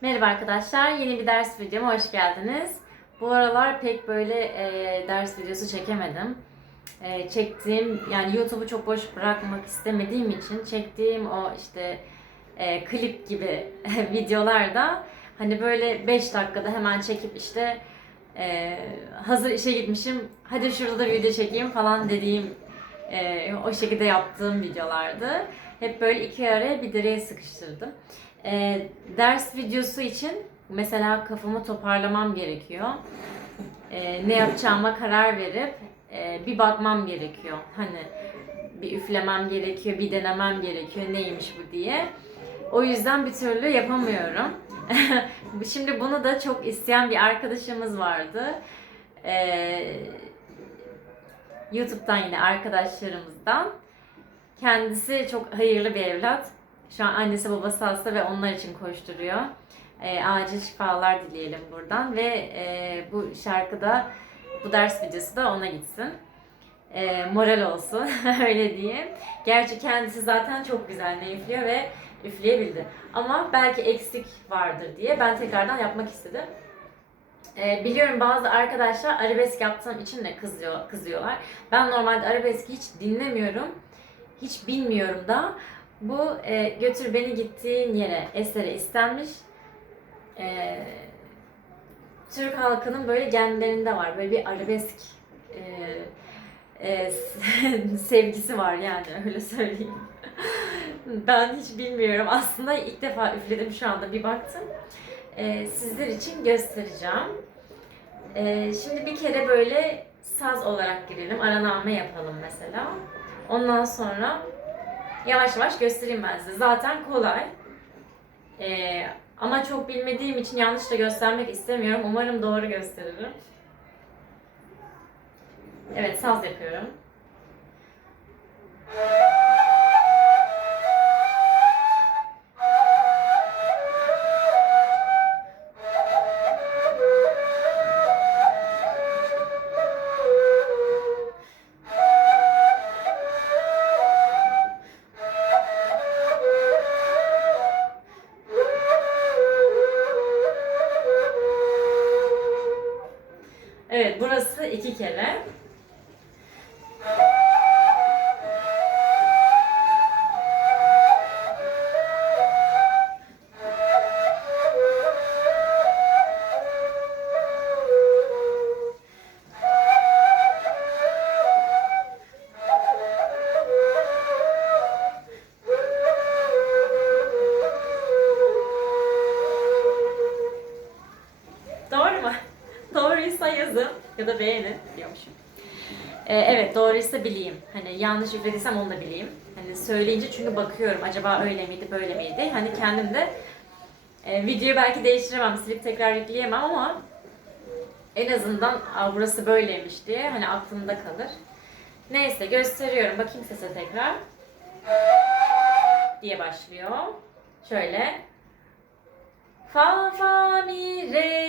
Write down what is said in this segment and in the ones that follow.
Merhaba arkadaşlar, yeni bir ders videoma hoş geldiniz. Bu aralar pek böyle e, ders videosu çekemedim. E, çektiğim, yani YouTube'u çok boş bırakmak istemediğim için çektiğim o işte e, klip gibi videolarda hani böyle 5 dakikada hemen çekip işte e, hazır işe gitmişim, hadi şurada da video çekeyim falan dediğim e, o şekilde yaptığım videolardı. Hep böyle iki araya bir direğe sıkıştırdım. E, ders videosu için mesela kafamı toparlamam gerekiyor. E, ne yapacağıma karar verip e, bir bakmam gerekiyor. Hani bir üflemem gerekiyor, bir denemem gerekiyor neymiş bu diye. O yüzden bir türlü yapamıyorum. Şimdi bunu da çok isteyen bir arkadaşımız vardı. Ee, YouTube'dan yine arkadaşlarımızdan. Kendisi çok hayırlı bir evlat. Şu an annesi babası hasta ve onlar için koşturuyor. Ee, acil şifalar dileyelim buradan ve e, bu şarkıda bu ders videosu da ona gitsin. Ee, moral olsun öyle diyeyim. Gerçi kendisi zaten çok güzel ne üflüyor ve üfleyebildi. Ama belki eksik vardır diye ben tekrardan yapmak istedim. Ee, biliyorum bazı arkadaşlar arabesk yaptığım için de kızıyor, kızıyorlar. Ben normalde arabesk hiç dinlemiyorum. Hiç bilmiyorum da. Bu e, Götür Beni Gittiğin Yere eseri istenmiş. E, Türk halkının böyle genlerinde var. Böyle bir arabesk e, e, sevgisi var yani öyle söyleyeyim. ben hiç bilmiyorum. Aslında ilk defa üfledim şu anda bir baktım. E, sizler için göstereceğim. E, şimdi bir kere böyle saz olarak girelim. Araname yapalım mesela. Ondan sonra yavaş yavaş göstereyim ben size. Zaten kolay. Ee, ama çok bilmediğim için yanlış da göstermek istemiyorum. Umarım doğru gösteririm. Evet, saz yapıyorum. Burası doğruysa bileyim. Hani yanlış üflediysem onu da bileyim. Hani söyleyince çünkü bakıyorum acaba öyle miydi böyle miydi. Hani kendim de e, videoyu belki değiştiremem, silip tekrar yükleyemem ama en azından burası böyleymiş diye hani aklımda kalır. Neyse gösteriyorum. Bakayım sese tekrar. diye başlıyor. Şöyle. Fa fa mi re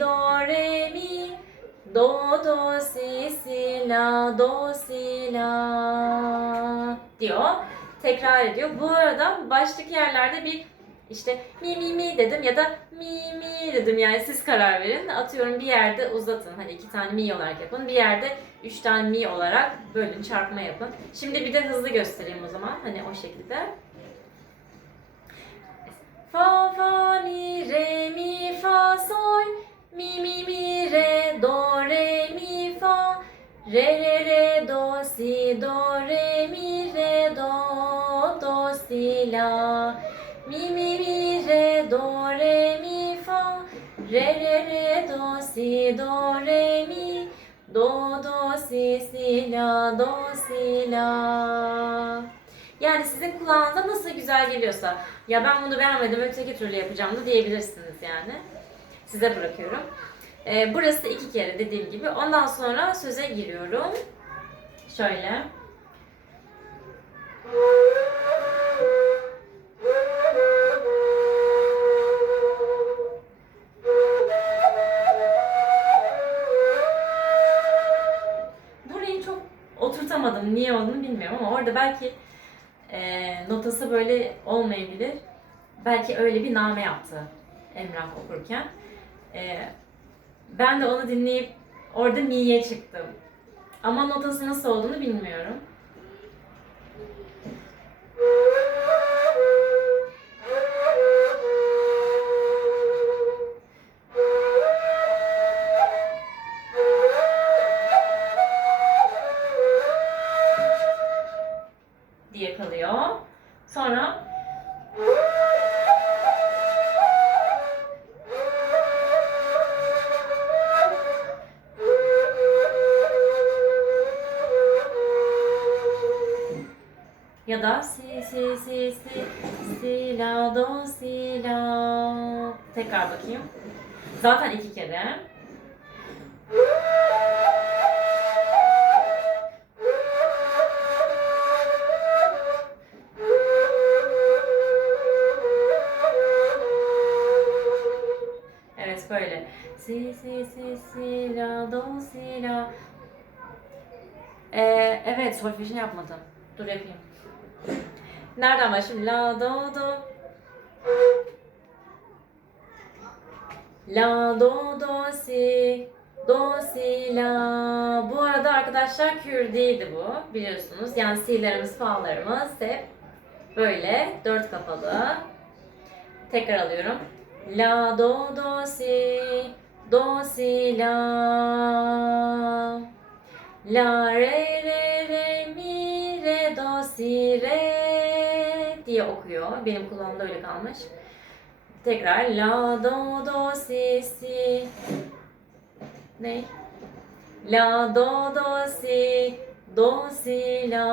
do re mi do do si si la do si la diyor tekrar ediyor. Bu arada baştaki yerlerde bir işte mi mi mi dedim ya da mi mi dedim yani siz karar verin. Atıyorum bir yerde uzatın. Hani iki tane mi olarak yapın. Bir yerde üç tane mi olarak bölün, çarpma yapın. Şimdi bir de hızlı göstereyim o zaman. Hani o şekilde. Fa fa mi re mi fa mi mi mi re do re mi fa. Re re re do si do re mi re do do si la. Mi mi mi re do re mi fa. Re re re do si do re mi. Do do si si la do si la. Yani sizin kulağınıza nasıl güzel geliyorsa ya ben bunu beğenmedim öteki türlü yapacağım da diyebilirsiniz yani. Size bırakıyorum. E, burası da iki kere dediğim gibi. Ondan sonra söze giriyorum. Şöyle. Burayı çok oturtamadım. Niye olduğunu bilmiyorum ama orada belki e, notası böyle olmayabilir. Belki öyle bir name yaptı Emrah okurken. E, ben de onu dinleyip orada mi'ye çıktım. Ama notası nasıl olduğunu bilmiyorum. Ya da si si si si si la do si la tekrar bakayım. Zaten iki kere. Evet böyle. Si si si si la do si la. Ee, evet solfejini yapmadım. Dur yapayım. Nereden başlayayım? La do do. La do do si do si la. Bu arada arkadaşlar kürdeydi bu biliyorsunuz. Yani si'lerimiz fa'larımız hep böyle dört kapalı. Tekrar alıyorum. La do do si do si la. La re re re do si re diye okuyor. Benim kulağımda öyle kalmış. Tekrar la do do si si ne? La do do si do si la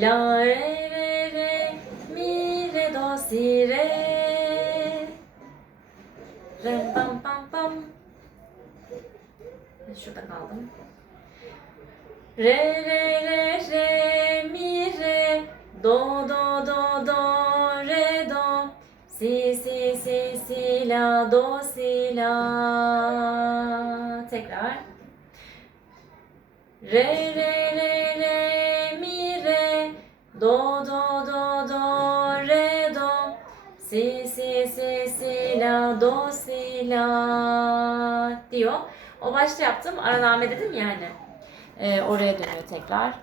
La re re re mi re do si re Rem pam pam pam Şurada kaldım. Re re re re mi re. Do do do do re do. Si si si si la do si la. Tekrar. Re re re re mi re. Do do do do re do. Si si si si la do si la. Diyor. O başta yaptım. Araname dedim yani. Ee, oraya dönüyor tekrar.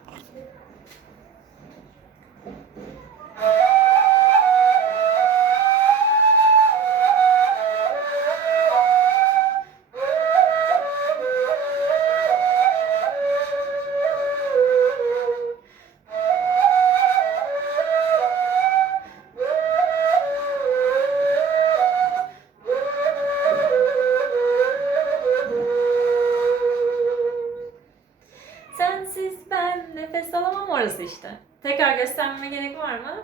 Nefes alamam orası işte. Tekrar göstermeme gerek var mı?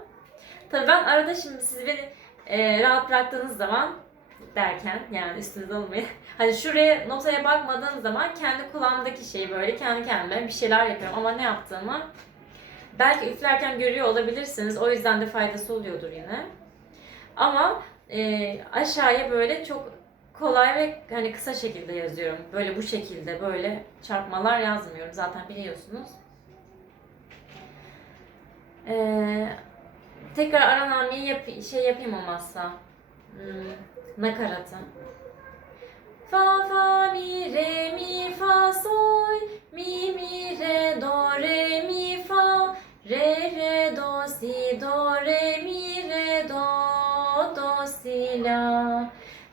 Tabii ben arada şimdi siz beni e, rahat bıraktığınız zaman derken yani üstünüze almayın. Hani şuraya notaya bakmadığım zaman kendi kulağımdaki şeyi böyle kendi kendime bir şeyler yapıyorum ama ne yaptığımı belki üflerken görüyor olabilirsiniz. O yüzden de faydası oluyordur yine. Ama e, aşağıya böyle çok kolay ve hani kısa şekilde yazıyorum. Böyle bu şekilde böyle çarpmalar yazmıyorum. Zaten biliyorsunuz. Ee, tekrar aranameyi yap şey yapayım olmazsa. Hmm, nakaratı. Fa fa mi re mi fa sol mi mi re do re mi fa re re do si do re mi re do do si la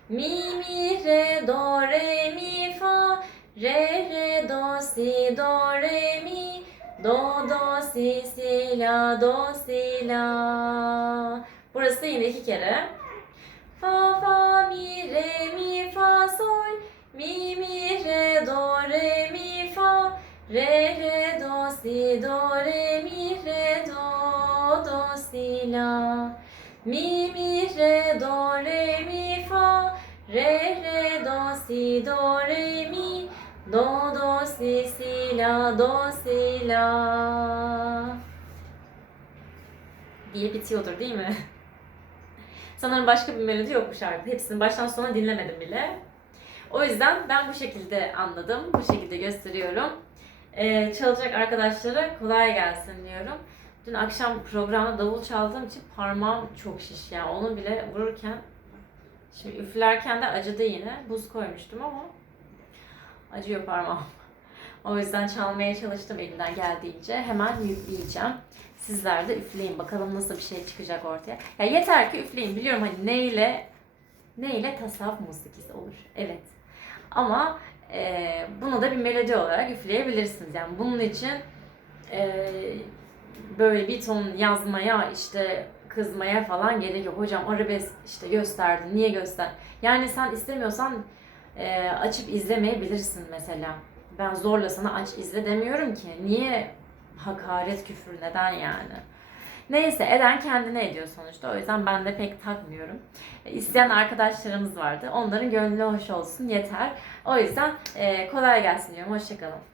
mi mi re do re mi fa re re do si do do do si si la do si la. Burası yine iki kere. Fa fa mi re mi fa sol. Mi mi re do re mi fa. Re re do si do re mi re do do si la. Mi mi re do re mi fa. Re re do si do re mi. Do do si si la do si la diye bitiyordur değil mi? Sanırım başka bir melodi yok bu şarkıda. Hepsini baştan sona dinlemedim bile. O yüzden ben bu şekilde anladım. Bu şekilde gösteriyorum. Ee, çalacak arkadaşlara kolay gelsin diyorum. Dün akşam programda davul çaldığım için parmağım çok şiş ya. Onu bile vururken şimdi üflerken de acıdı yine. Buz koymuştum ama acıyor parmağım. O yüzden çalmaya çalıştım elimden geldiğince. Hemen yükleyeceğim. Sizler de üfleyin bakalım nasıl bir şey çıkacak ortaya. Ya yeter ki üfleyin. Biliyorum hani neyle neyle tasavvuf musikisi olur. Evet. Ama e, bunu da bir melodi olarak üfleyebilirsiniz. Yani bunun için e, böyle bir ton yazmaya işte kızmaya falan gerek yok. Hocam arabesk işte gösterdi. Niye göster? Yani sen istemiyorsan e, açıp izlemeyebilirsin mesela. Ben zorla sana aç izle demiyorum ki. Niye hakaret küfür neden yani? Neyse eden kendine ediyor sonuçta. O yüzden ben de pek takmıyorum. E, İsteyen arkadaşlarımız vardı. Onların gönlü hoş olsun yeter. O yüzden e, kolay gelsin diyorum. Hoşçakalın.